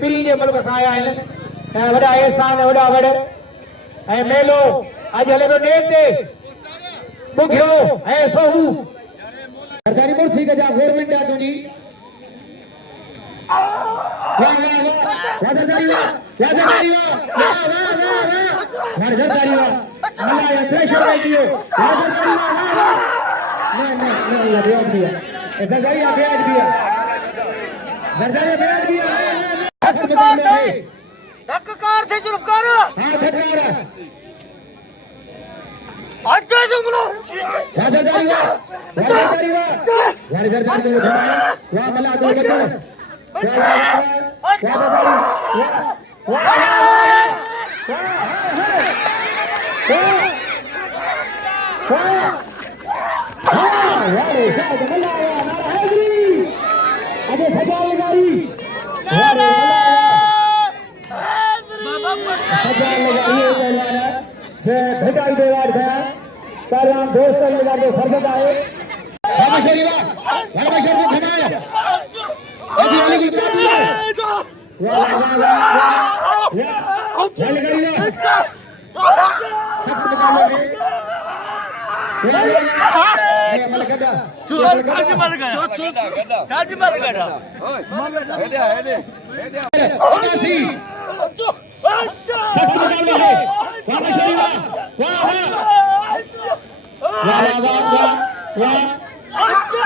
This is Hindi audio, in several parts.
पिरी जे मुल्क खां आया आहिनि ऐं वॾा एहसान वॾा वड़ ऐं मेलो अॼु हले पियो नेट ते बुखियो ऐं सोहू सरकारी मुर्सी जा गवर्नमेंट आहे तुंहिंजी वाह वाह वाह सरकारी वाह सरकारी वाह वाह वाह वाह सरकारी वाह अल्लाह या थ्रेशर में दियो सरकारी वाह वाह वाह नहीं अल्लाह ब्याज दिया सरकारी ब्याज दिया सरकारी ब्याज दिया हक मुकाबला है धक्कार थे जुल्फकार हां धक्कार अच्छा जुमलो सरकारी वाह सरकारी वाह सरकारी को उठाया वाह मल्ला तो बच्चा वाह वाह सरकारी वाह पहलवान दोस्त लगा फर्जत आए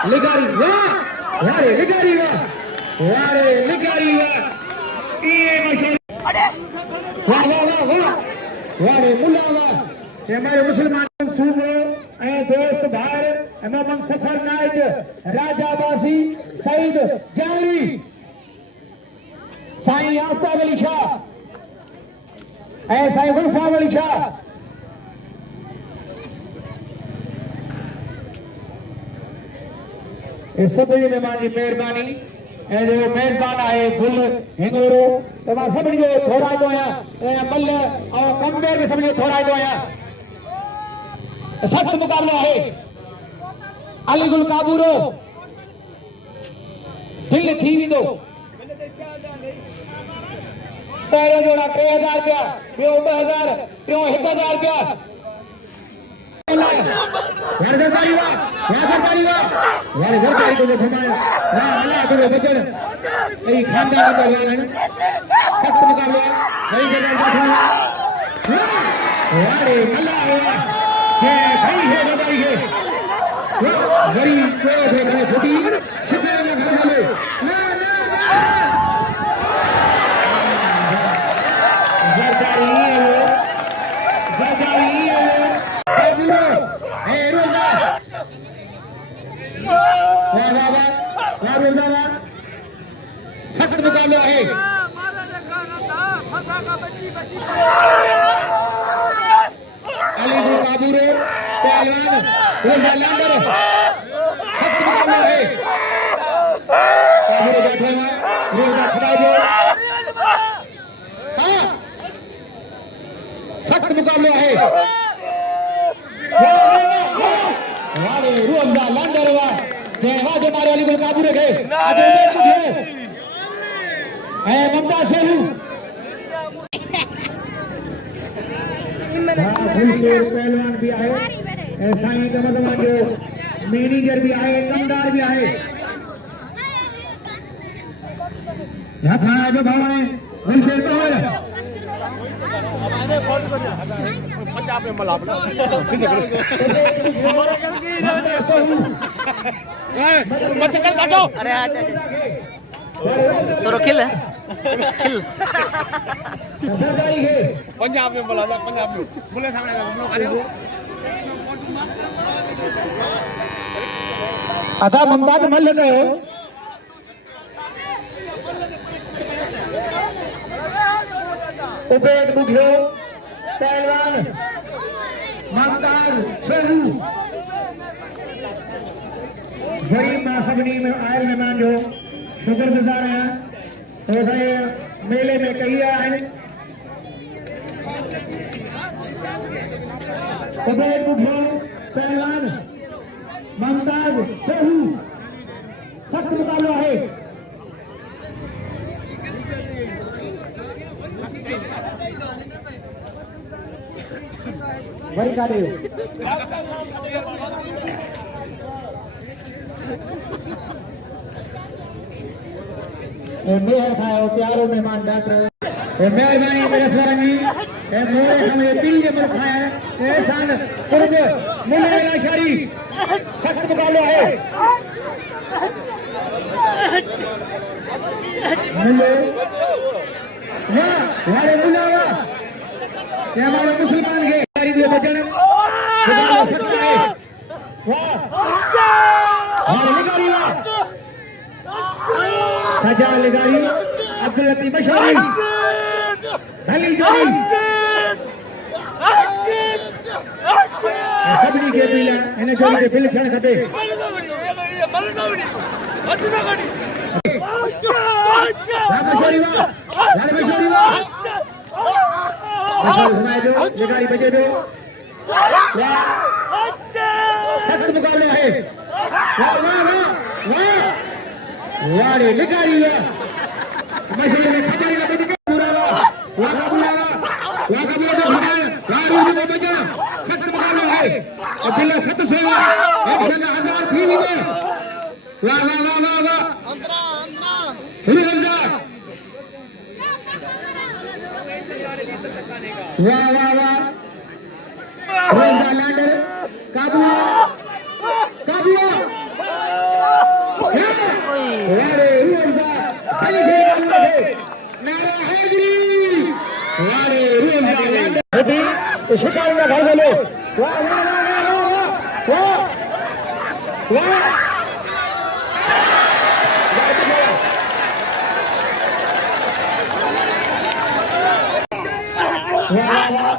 लिगारी वाह वारे लिगारी वाह वारे लिगारी वाह ये मशहूर वाह वाह वाह वाह वारे मुल्ला वाह हमारे मुसलमान सूबे ए दोस्त भाई मोहम्मद सफर नाइक राजा बासी सईद जावरी साईं आफ्ताब अली शाह ए साईं गुलफाम अली शाह सभी मेहमान की मेहरबानी जो मेहरबान है गुल हिंगोरो तो मां सभी जो थोराईंदो आहियां मल और कमबेर में सभी थोराईंदो आहियां सख्त मुकाबला है अली गुल काबूरो दिल थी वेंदो पहिरियों जोड़ा 3000 रुपया ॿियो 2000 टियों 1000 रुपया सरकारी वाह सरकारी वाह सरकारी को घुमाया वाह अल्लाह को बचन यही खानदान का पहलवान सख्त मुकाबला सही जगह बैठा अरे अल्लाह वाह जय भाई है बधाई है गरीब को देखने फुटी छिपे वाला घर वाले ना ना सरकारी सख्त मुकाबला है अली गुल काबूरो पहलवान रोजा लंदर सख्त मुकाबला है काबूरो बैठे हुए रोजा छुड़ा दो हाँ सख्त मुकाबला है रोजा लंदर हुआ जय मारे अली गुल काबूरो के आज ममता शेरू पहलवान भी आए साईं कमदमान जो मैनेजर भी आए कमदार भी आए थाना भावने गुलशेर पहल पंजाब में मलाबला अरे अच्छा तो खिल खिल पंजाब में बोला था पंजाब में बोले सामने अदा मुमताज मल कयो उबैद बुघियो पहलवान मुमताज शेरू गरीब मां सभिनी में आयल मेहमान जो शुक्रगुजार आहियां मेले में कई आहिनि उबैद बुघियो पहलवान मुमताज शेरू सख्त मुकाबला है वरी काटे मेहर खाओ प्यारो मेहमान डॉक्टर मेहरबानी मेरे स्वरंगी मोरे हमें पील के मुल्क खाया एहसान कुर्ब मुल्ला इलाशारी सख्त मुकाबला है मुल्ले वाह हमारे मुल्ला वाह ये हमारे मुसलमान के दिए बचन मुकाबला सकता है वाह हमारे लिगारी वाह सजा लिगारी अब्दुल लतीफ मशहूरी भली जोड़ी सभी के बिल इन जोड़ी के बिल खेल खपे मशहूरी वाह मशहूरी वाह घुमाए दो लिगारी बजे दो सख्त मुकाबला है वाह वाह वाह वाह वारे लिगारी वाह मशहूरी में खबर ना बजे पूरा वाह वाह पूरा वाह पूरा तो भगवान वाह रूह में बजा सख्त मुकाबला है और बिल्ला सत से वाह 1000 थी भी वाह वाह वाह वाह वाह अंतरा हमजा वाह वाह वाह हमजा लैंडर काबू काबू वारे हमजा चली से नारा हैदरी वारे हमजा लैंडर अभी शिकार में भाग ले वाह वाह वाह वाह वाह वाह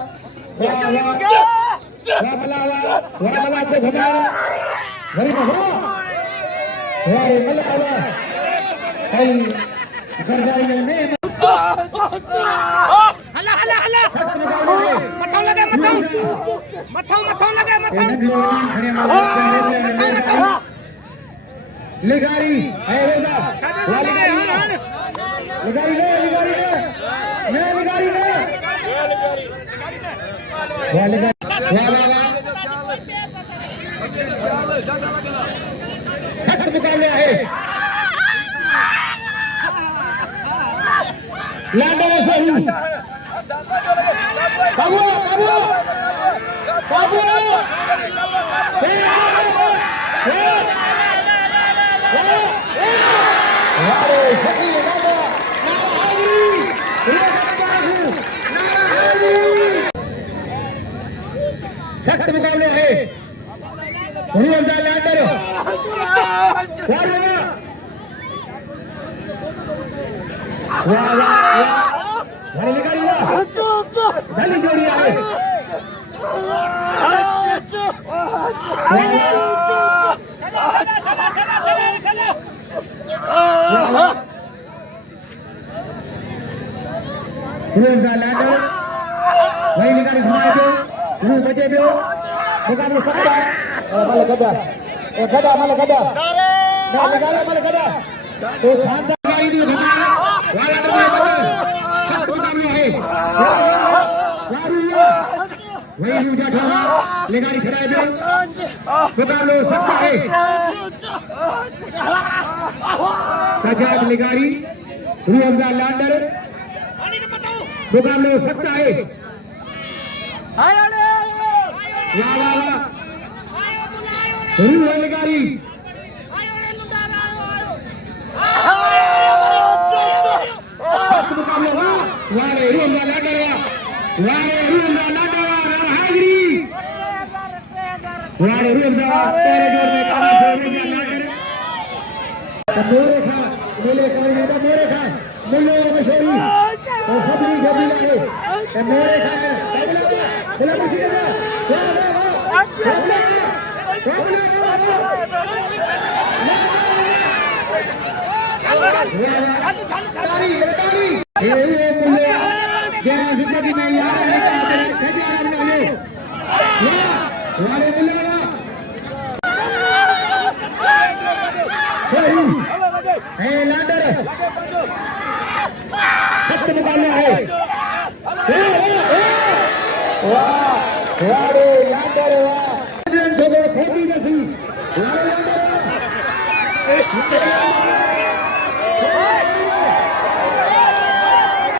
लिगारी सख्त मुकाबला है लैंडर सही बाबू बाबू बाबू सख्त मुकाबला है लैंडर वाह वाह वाह लिगारी वाह भली जोड़ी है लैंडर वही लिगारी घुमाए दो रूह बजे दो मुकाबला सकता मल गदा ए गदा मल गदा ना लगा मल गदा तो खानदार गाड़ी दी घुमाया वाला तो सख्त मुकाबला है वही मुझे ठहरा लिगारी खड़ाए दो मुकाबला सकता है सजाद लिगारी रूह हमजा लैंडर मुकाबला सकता है वाह वाह वाह रूह लिगारी मुकाबला वाले रूह हमजा लैंडर वाले रूह हमजा लैंडर हाजिरी वाले रूह हमजा पहले जोर में काम से रूह हमजा लैंडर मोरे खा मेले कमर में मोरे खा मुल्ले मशहूरी और सभी कबीला है मोरे खा बोला मुझे ना वाह वाह वाह ताली ताली ये मुल्ले जरा जिंदगी में यार है का तेरा छजा बना ले वाह वाले मुल्ले वाह सही है लैंडर सख्त मुकाबला है वाह વારે લાંડર વાહ છોકરો ખોટી નથી વારે લાંડર વાહ